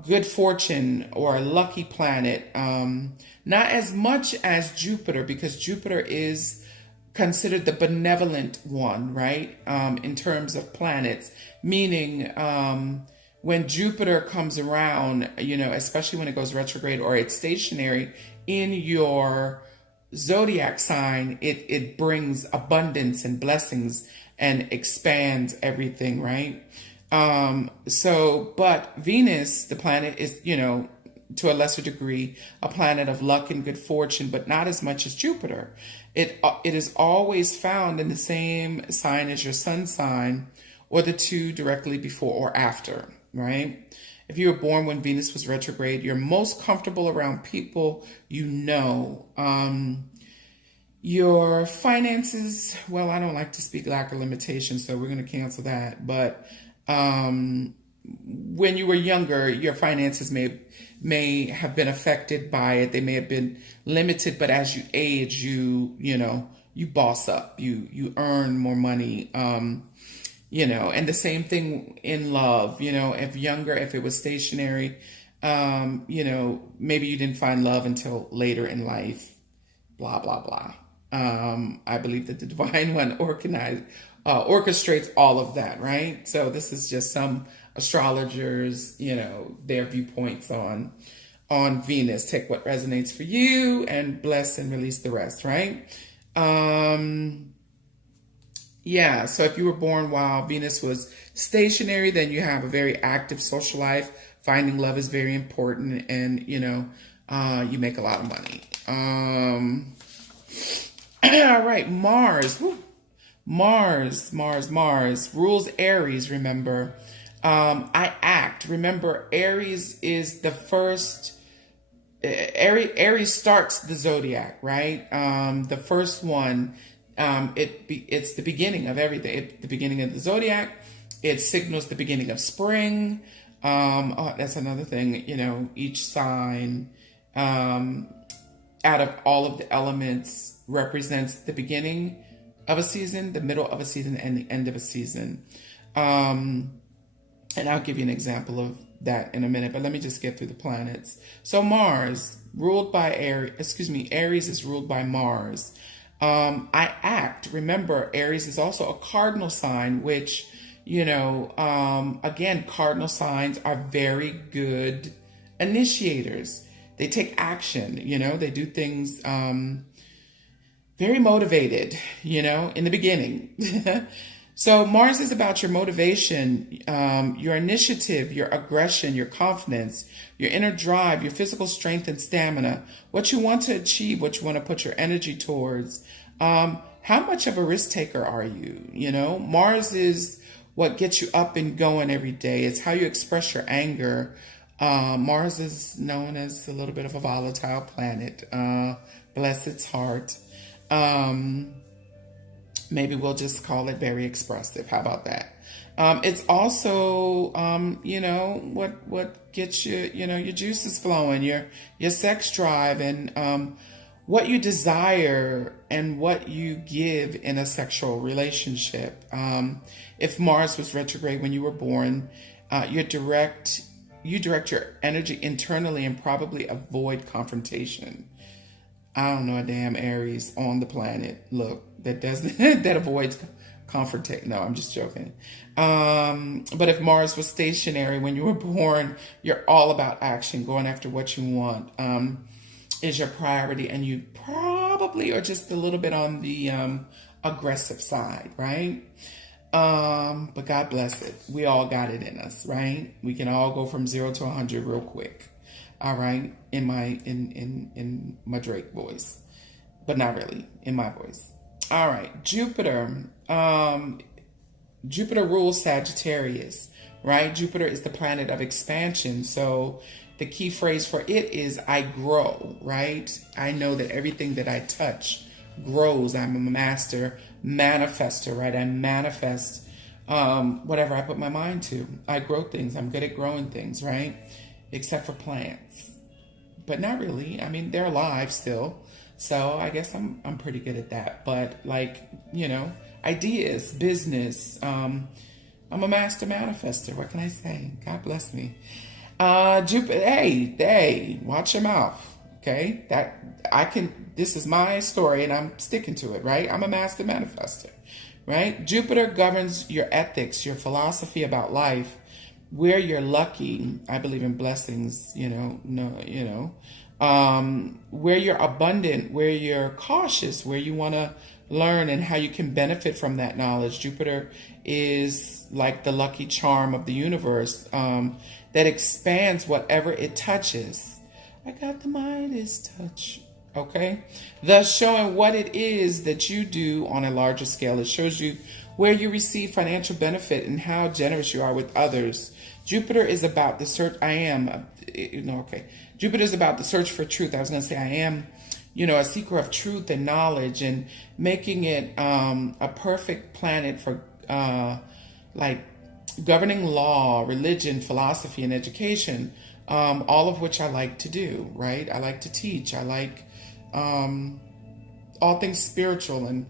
good fortune or a lucky planet. Not as much as Jupiter, because Jupiter is considered the benevolent one, right? In terms of planets, meaning when Jupiter comes around, especially when it goes retrograde or it's stationary in your zodiac sign, it brings abundance and blessings and expands everything, right? But Venus, the planet, is, to a lesser degree, a planet of luck and good fortune, but not as much as Jupiter. It is always found in the same sign as your sun sign, or the two directly before or after, right? If you were born when Venus was retrograde, you're most comfortable around people you know. Your finances, well, I don't like to speak lack of limitation, so we're going to cancel that. But when you were younger, your finances may have been affected by it. They may have been limited, but as you age, you boss up. You earn more money. And the same thing in love. If it was stationary, maybe you didn't find love until later in life. Blah blah blah. I believe that the Divine One orchestrates all of that, right? So this is just some astrologers, their viewpoints on Venus. Take what resonates for you and bless and release the rest, right? So if you were born while Venus was stationary, then you have a very active social life. Finding love is very important, and you make a lot of money. All right, Mars. Woo. Mars rules Aries, remember. I act. Remember, Aries is the first. Aries starts the zodiac, right? The first one. It's the beginning of everything. The beginning of the zodiac. It signals the beginning of spring. That's another thing. Each sign, out of all of the elements, represents the beginning of a season, the middle of a season, and the end of a season. And I'll give you an example of that in a minute, but let me just get through the planets. So Mars, ruled by Aries is ruled by Mars. I act. Remember, Aries is also a cardinal sign, which, again, cardinal signs are very good initiators. They take action, they do things very motivated, in the beginning. So Mars is about your motivation, your initiative, your aggression, your confidence, your inner drive, your physical strength and stamina, what you want to achieve, what you want to put your energy towards. How much of a risk taker are you? Mars is what gets you up and going every day. It's how you express your anger. Mars is known as a little bit of a volatile planet. Bless its heart. Maybe we'll just call it very expressive. How about that? It's also, what gets you, your juices flowing, your sex drive, and what you desire and what you give in a sexual relationship. If Mars was retrograde when you were born, you direct your energy internally and probably avoid confrontation. I don't know a damn Aries on the planet, look, that avoids confrontation. No, I'm just joking. But if Mars was stationary when you were born, you're all about action, going after what you want is your priority, and you probably are just a little bit on the aggressive side, right? But God bless it. We all got it in us, right? We can all go from 0 to 100 real quick. All right, in my Drake voice, but not really in my voice. All right, Jupiter. Jupiter rules Sagittarius, right? Jupiter is the planet of expansion. So the key phrase for it is I grow, right? I know that everything that I touch grows. I'm a master manifester, right? I manifest whatever I put my mind to. I grow things. I'm good at growing things, right? Except for plants, but not really. I mean, they're alive still. So I guess I'm pretty good at that. But like, ideas, business. I'm a master manifester. What can I say? God bless me. Jupiter. Hey, watch your mouth. Okay, this is my story and I'm sticking to it, right? I'm a master manifester, right? Jupiter governs your ethics, your philosophy about life, where you're lucky. I believe in blessings, where you're abundant, where you're cautious, where you want to learn and how you can benefit from that knowledge. Jupiter is like the lucky charm of the universe that expands whatever it touches. I got the Midas touch. Okay. Thus showing what it is that you do on a larger scale. It shows you where you receive financial benefit and how generous you are with others. Jupiter is about the search. Jupiter is about the search for truth. I was going to say I am, a seeker of truth and knowledge, and making it a perfect planet for like governing law, religion, philosophy, and education, all of which I like to do, right? I like to teach. I like all things spiritual and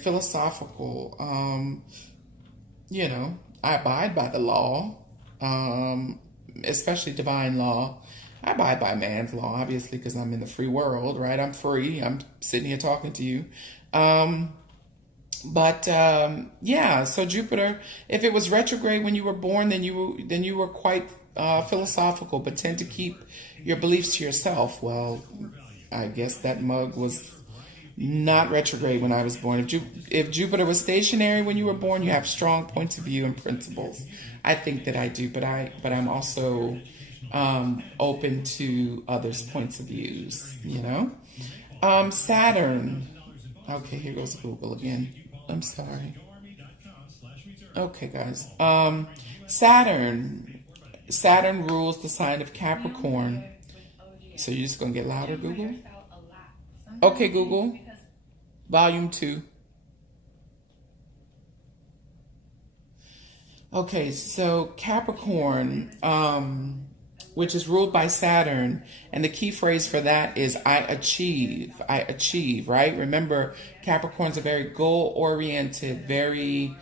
philosophical. I abide by the law, especially divine law. I abide by man's law, obviously, because I'm in the free world, right? I'm free. I'm sitting here talking to you. So Jupiter, if it was retrograde when you were born, then you were quite philosophical, but tend to keep your beliefs to yourself. Well, I guess that mug was not retrograde when I was born. If Jupiter was stationary when you were born, you have strong points of view and principles. I think that I do, but I'm also open to others' points of views. Saturn. Okay, here goes Google again. I'm sorry. Okay, guys. Saturn rules the sign of Capricorn. So you're just gonna get louder, Google? Okay, Google. Volume 2. Okay, so Capricorn, which is ruled by Saturn, and the key phrase for that is I achieve, right? Remember, Capricorns are very goal-oriented, very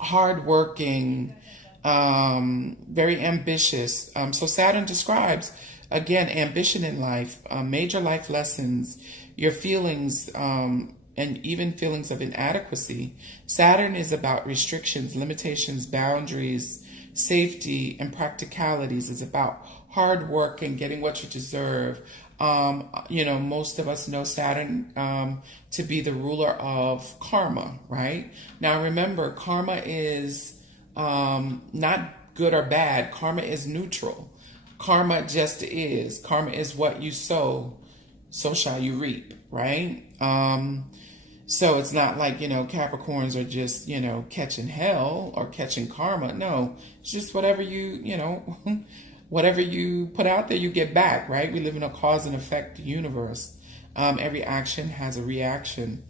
hardworking, very ambitious. So Saturn describes, again, ambition in life, major life lessons, your feelings, and even feelings of inadequacy. Saturn is about restrictions, limitations, boundaries, safety, and practicalities. It's about hard work and getting what you deserve. Most of us know Saturn to be the ruler of karma, right? Now remember, karma is not good or bad. Karma is neutral. Karma just is. Karma is what you sow, so shall you reap, right? So it's not like, Capricorns are just, catching hell or catching karma. No, it's just whatever whatever you put out there, you get back, right? We live in a cause and effect universe. Every action has a reaction,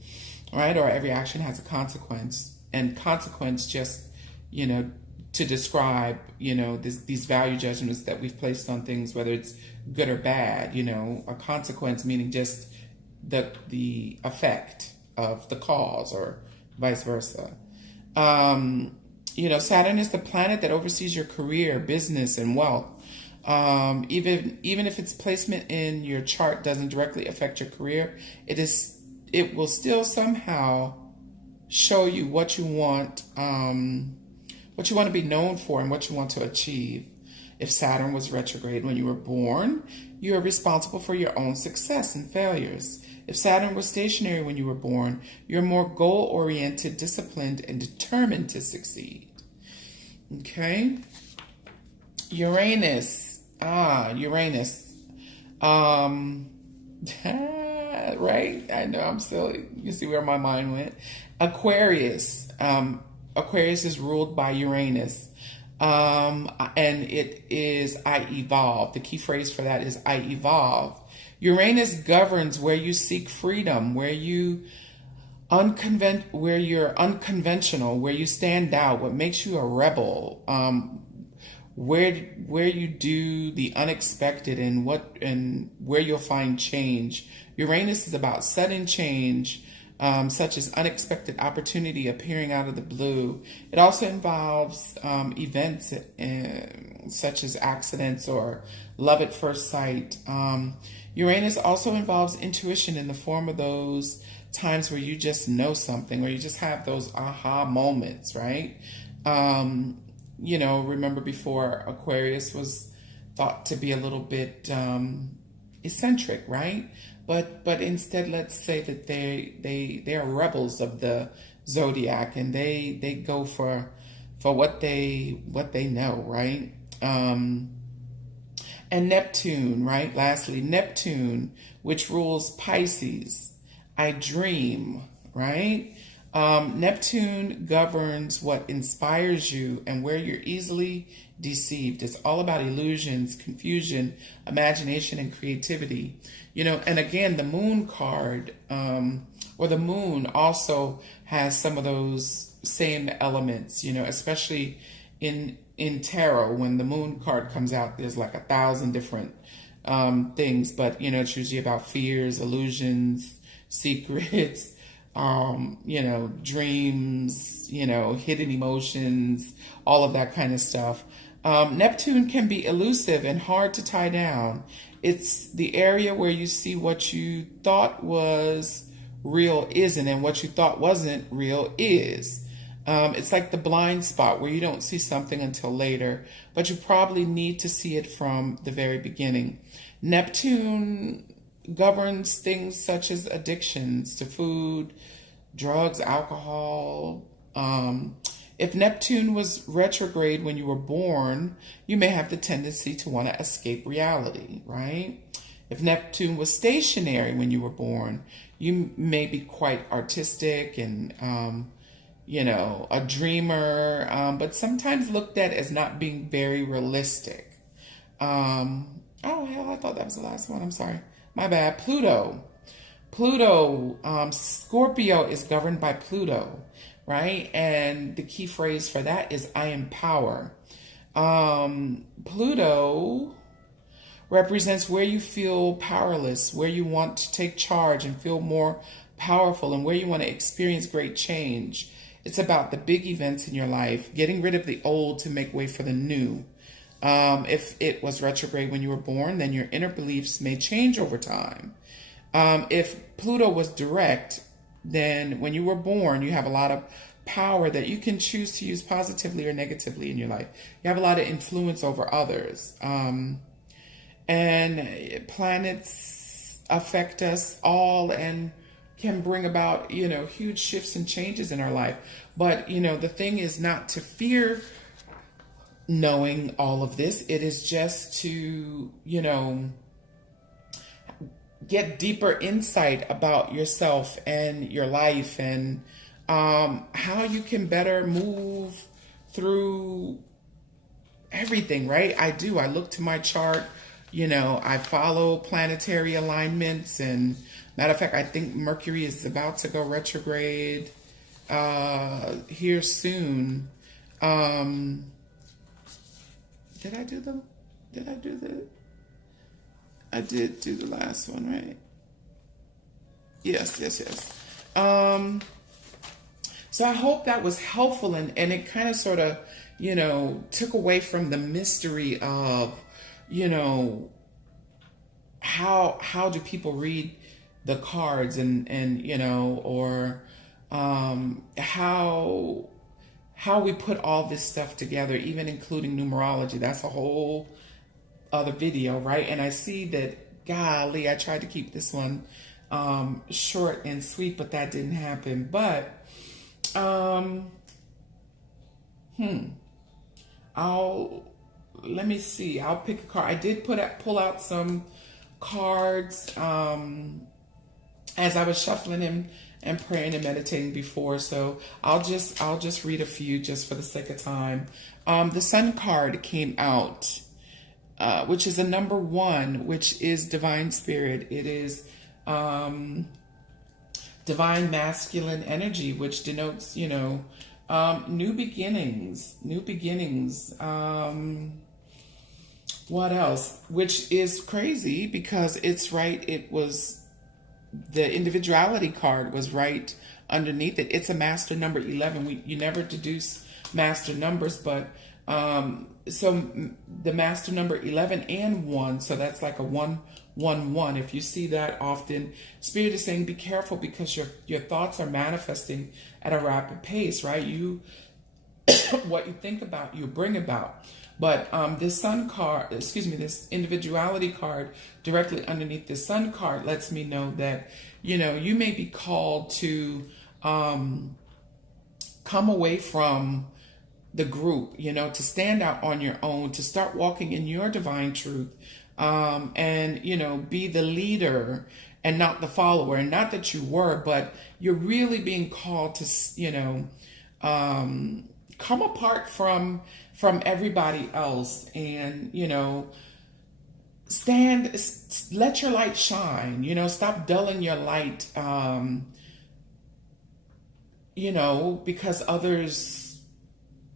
right? Or every action has a consequence. And consequence just, to describe, these value judgments that we've placed on things, whether it's good or bad, a consequence meaning just the effect of the cause or vice versa. Saturn is the planet that oversees your career, business, and wealth. Even if its placement in your chart doesn't directly affect your career, it will still somehow show you what you want to be known for and what you want to achieve. If Saturn was retrograde when you were born, you are responsible for your own success and failures. If Saturn was stationary when you were born, you're more goal-oriented, disciplined, and determined to succeed. Okay? Uranus. Uranus. Right? I know I'm silly. You see where my mind went. Aquarius. Aquarius is ruled by Uranus. And it is I evolve. The key phrase for that is I evolve. Uranus governs where you seek freedom, where you're unconventional, where you stand out, what makes you a rebel, where you do the unexpected and where you'll find change. Uranus is about sudden change, such as unexpected opportunity appearing out of the blue. It also involves events such as accidents or love at first sight. Uranus also involves intuition in the form of those times where you just know something, or you just have those aha moments, right? Remember before, Aquarius was thought to be a little bit eccentric, right? But instead, let's say that they are rebels of the Zodiac, and they go for what they know, right? And Neptune, right? Lastly, Neptune, which rules Pisces. I dream, right? Neptune governs what inspires you and where you're easily deceived. It's all about illusions, confusion, imagination, and creativity. And again, the moon card, or the moon also has some of those same elements, especially in tarot. When the moon card comes out, there's like 1,000 different things, but it's usually about fears, illusions, secrets, dreams, hidden emotions, all of that kind of stuff. Neptune can be elusive and hard to tie down. It's the area where you see what you thought was real isn't, and what you thought wasn't real is. It's like the blind spot where you don't see something until later, but you probably need to see it from the very beginning. Neptune governs things such as addictions to food, drugs, alcohol. If Neptune was retrograde when you were born, you may have the tendency to want to escape reality, right? If Neptune was stationary when you were born, you may be quite artistic and, a dreamer, but sometimes looked at as not being very realistic. Oh, hell, I thought that was the last one. I'm sorry. My bad. Pluto, Scorpio is governed by Pluto, right? And the key phrase for that is I am power. Pluto represents where you feel powerless, where you want to take charge and feel more powerful, and where you want to experience great change. It's about the big events in your life, getting rid of the old to make way for the new. If it was retrograde when you were born, then your inner beliefs may change over time. If Pluto was direct, then when you were born, you have a lot of power that you can choose to use positively or negatively in your life. You have a lot of influence over others. And planets affect us all and can bring about, huge shifts and changes in our life. But, the thing is not to fear knowing all of this. It is just to, get deeper insight about yourself and your life, and how you can better move through everything, right? I look to my chart, I follow planetary alignments, and matter of fact, I think Mercury is about to go retrograde here soon. I did do the last one, right? Yes. So I hope that was helpful, and it kind of sort of, took away from the mystery of, how do people read the cards and or how we put all this stuff together, even including numerology. That's a whole other video, right? And I see that, golly, I tried to keep this one short and sweet, but that didn't happen. But I'll let me see. I'll pick a card. I did pull out some cards as I was shuffling him and praying and meditating before. So I'll just read a few just for the sake of time. The Sun card came out, which is a number 1, which is divine spirit. It is divine masculine energy, which denotes, new beginnings. What else? Which is crazy because it's right. It was the individuality card was right underneath it. It's a master number 11. You never deduce master numbers, but so the master number 11 and 1, so that's like a 111. If you see that often, Spirit is saying be careful because your thoughts are manifesting at a rapid pace, right? What you think about, you bring about. But this Sun card, this individuality card directly underneath the Sun card lets me know that, you may be called to come away from the group, to stand out on your own, to start walking in your divine truth, and, be the leader and not the follower. And not that you were, but you're really being called to, come apart from everybody else and, let your light shine, stop dulling your light, because others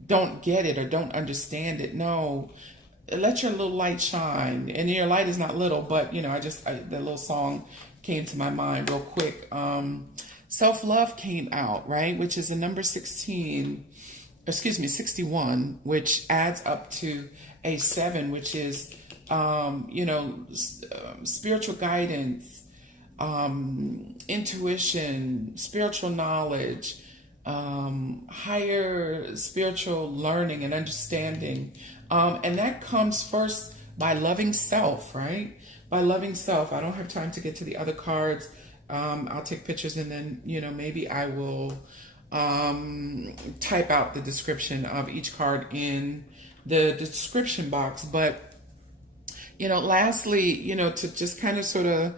don't get it or don't understand it. No, let your little light shine. And your light is not little, but, the little song came to my mind real quick. Self-love came out, right? Which is a number 61, which adds up to a 7, which is, spiritual guidance, intuition, spiritual knowledge, higher spiritual learning and understanding. And that comes first by loving self, right? By loving self. I don't have time to get to the other cards. I'll take pictures and then, maybe I will type out the description of each card in the description box. But, lastly, to just kind of sort of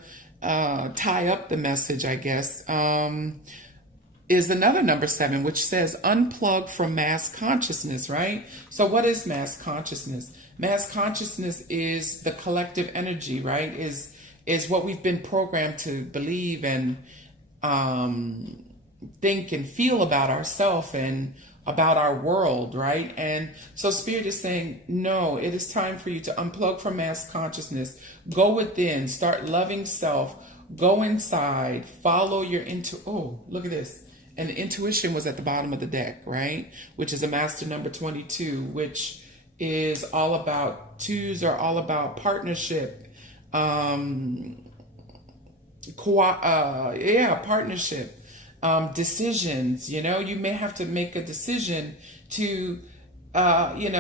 tie up the message, I guess, is another number 7, which says unplug from mass consciousness, right? So what is mass consciousness? Mass consciousness is the collective energy, right? Is what we've been programmed to believe and think and feel about ourselves and about our world, right? And so Spirit is saying, no, it is time for you to unplug from mass consciousness. Go within, start loving self, go inside, follow your look at this. And the intuition was at the bottom of the deck, right? Which is a master number 22, which is all about, 2s are all about partnership, partnership. Decisions, you may have to make a decision to,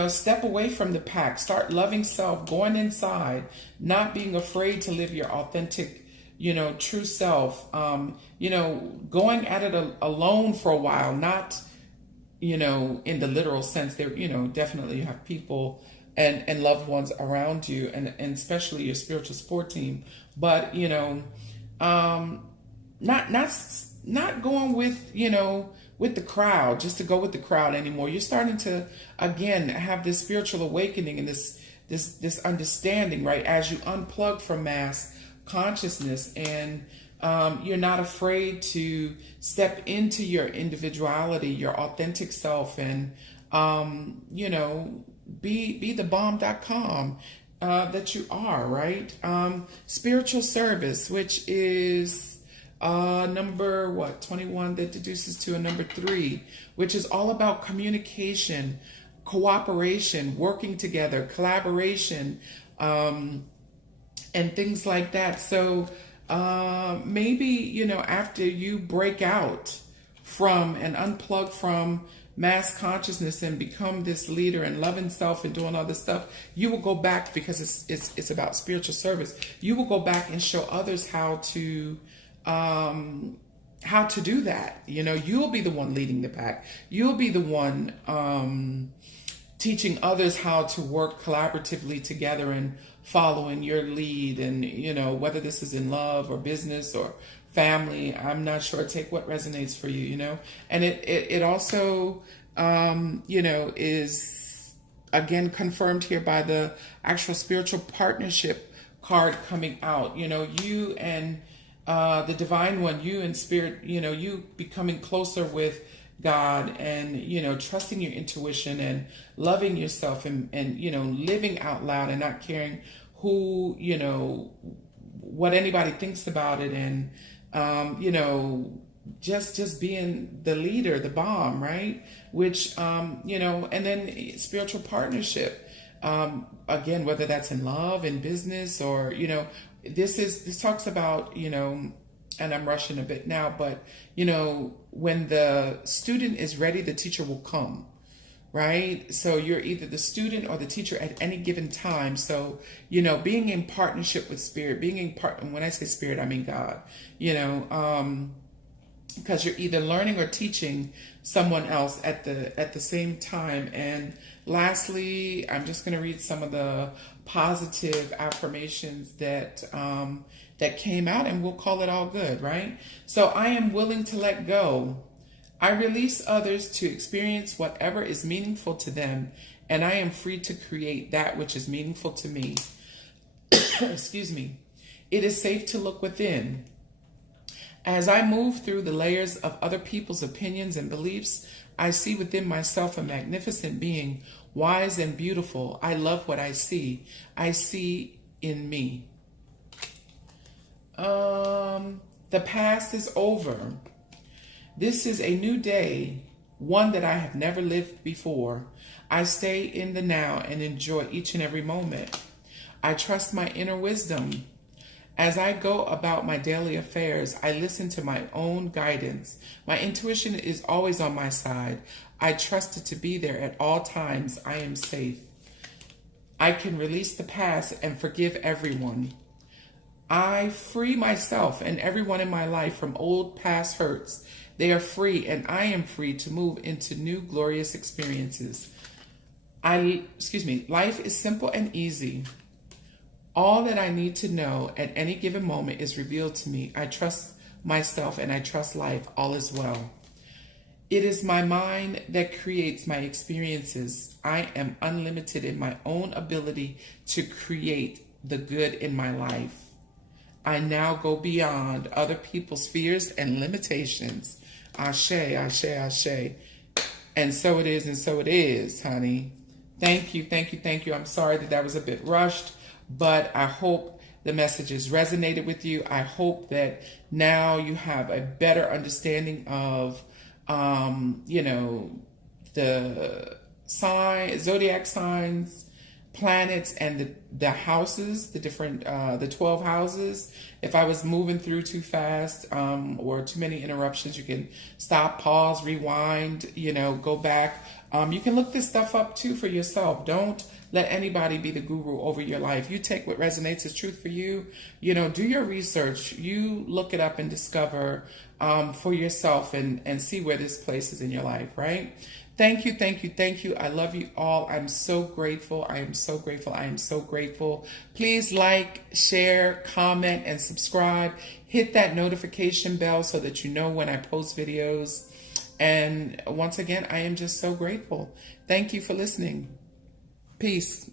step away from the pack, start loving self, going inside, not being afraid to live your authentic, true self, going at it alone for a while, not, in the literal sense. There, definitely you have people and loved ones around you and especially your spiritual support team, but, not going with, with the crowd, just to go with the crowd anymore. You're starting to, again, have this spiritual awakening and this understanding, right? As you unplug from mass consciousness and you're not afraid to step into your individuality, your authentic self, and, be the bomb.com that you are, right? Spiritual service, which is number 21 that deduces to a number 3, which is all about communication, cooperation, working together, collaboration, and things like that. So maybe, after you break out from and unplug from mass consciousness and become this leader and loving self and doing all this stuff, you will go back, because it's about spiritual service. You will go back and show others how to do that. You'll be the one leading the pack. You'll be the one, teaching others how to work collaboratively together and following your lead. And, whether this is in love or business or family, I'm not sure. Take what resonates for you, And it also, is again confirmed here by the actual spiritual partnership card coming out. You and the divine one, you and spirit, you becoming closer with God, and trusting your intuition and loving yourself, and living out loud and not caring who, what anybody thinks about it, and just being the leader, the bomb, right? Which and then spiritual partnership, again, whether that's in love, in business, or this talks about, and I'm rushing a bit now, but when the student is ready, the teacher will come, right? So you're either the student or the teacher at any given time. So, being in partnership with spirit, and when I say spirit, I mean God, because you're either learning or teaching someone else at the same time. And lastly, I'm just going to read some of the positive affirmations that came out, and we'll call it all good, right? So I am willing to let go. I release others to experience whatever is meaningful to them, and I am free to create that which is meaningful to me. Excuse me. It is safe to look within. As I move through the layers of other people's opinions and beliefs, I see within myself a magnificent being, wise and beautiful. I love what I see. I see in me. The past is over. This is a new day, one that I have never lived before. I stay in the now and enjoy each and every moment. I trust my inner wisdom. As I go about my daily affairs, I listen to my own guidance. My intuition is always on my side. I trust it to be there at all times. I am safe. I can release the past and forgive everyone. I free myself and everyone in my life from old past hurts. They are free, and I am free to move into new glorious experiences. Life is simple and easy. All that I need to know at any given moment is revealed to me. I trust myself and I trust life. All is well. It is my mind that creates my experiences. I am unlimited in my own ability to create the good in my life. I now go beyond other people's fears and limitations. Ashe, ashe, ashe. And so it is, and so it is, honey. Thank you, thank you, thank you. I'm sorry that was a bit rushed, but I hope the messages resonated with you. I hope that now you have a better understanding of, the zodiac signs, planets, and the houses, the different, the 12 houses. If I was moving through too fast, or too many interruptions, you can stop, pause, rewind, go back. You can look this stuff up too for yourself. Don't let anybody be the guru over your life. You take what resonates as truth for you. Do your research. You look it up and discover for yourself and see where this place is in your life, right? Thank you, thank you, thank you. I love you all. I'm so grateful. I am so grateful. I am so grateful. Please like, share, comment, and subscribe. Hit that notification bell so that you know when I post videos. And once again, I am just so grateful. Thank you for listening. Peace.